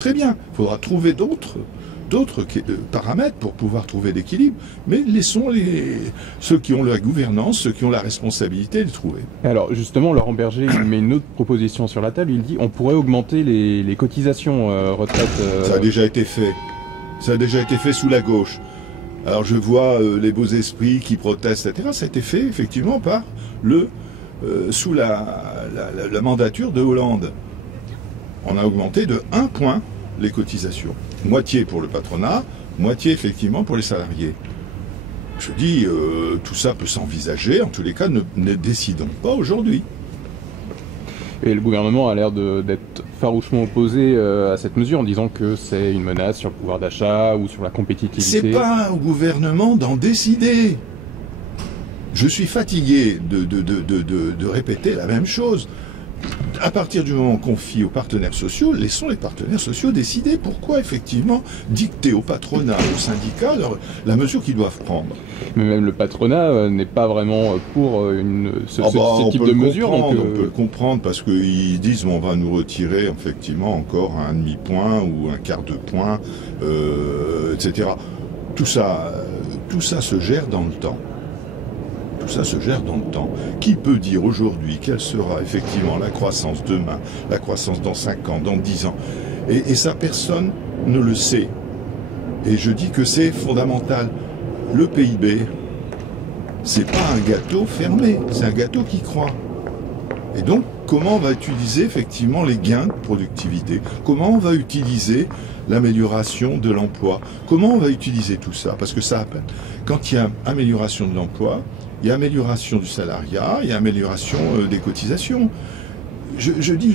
Très bien, il faudra trouver d'autres paramètres pour pouvoir trouver l'équilibre, mais laissons ceux qui ont la gouvernance, ceux qui ont la responsabilité de trouver. Alors justement, Laurent Berger il met une autre proposition sur la table, il dit on pourrait augmenter les cotisations retraite. Ça a déjà été fait. Ça a déjà été fait sous la gauche. Alors je vois les beaux esprits qui protestent, etc. Ça a été fait effectivement par sous la mandature de Hollande. On a augmenté de 1 point les cotisations. Moitié pour le patronat, moitié effectivement pour les salariés. Je dis, tout ça peut s'envisager, en tous les cas, ne décidons pas aujourd'hui. Et le gouvernement a l'air d'être farouchement opposé à cette mesure en disant que c'est une menace sur le pouvoir d'achat ou sur la compétitivité. C'est pas au gouvernement d'en décider. Je suis fatigué de répéter la même chose. À partir du moment qu'on confie aux partenaires sociaux, laissons les partenaires sociaux décider. Pourquoi, effectivement, dicter au patronat, aux syndicats, la mesure qu'ils doivent prendre? Mais même le patronat n'est pas vraiment pour ce type de mesure. On peut le comprendre parce qu'ils disent on va nous retirer effectivement encore un demi-point ou un quart de point, etc. Tout ça se gère dans le temps. Tout ça se gère dans le temps. Qui peut dire aujourd'hui quelle sera effectivement la croissance demain, la croissance dans 5 ans, dans 10 ans? Et ça, personne ne le sait. Et je dis que c'est fondamental. Le PIB, c'est pas un gâteau fermé, c'est un gâteau qui croît. Et donc, comment on va utiliser effectivement les gains de productivité? Comment on va utiliser l'amélioration de l'emploi? Comment on va utiliser tout ça? Parce que ça, quand il y a amélioration de l'emploi, il y a amélioration du salariat, il y a amélioration des cotisations. Je dis,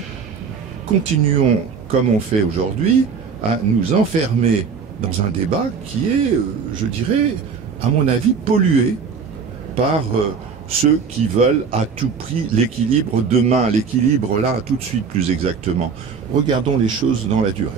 continuons comme on fait aujourd'hui à nous enfermer dans un débat qui est, je dirais, à mon avis, pollué par ceux qui veulent à tout prix l'équilibre demain, l'équilibre là, tout de suite plus exactement. Regardons les choses dans la durée.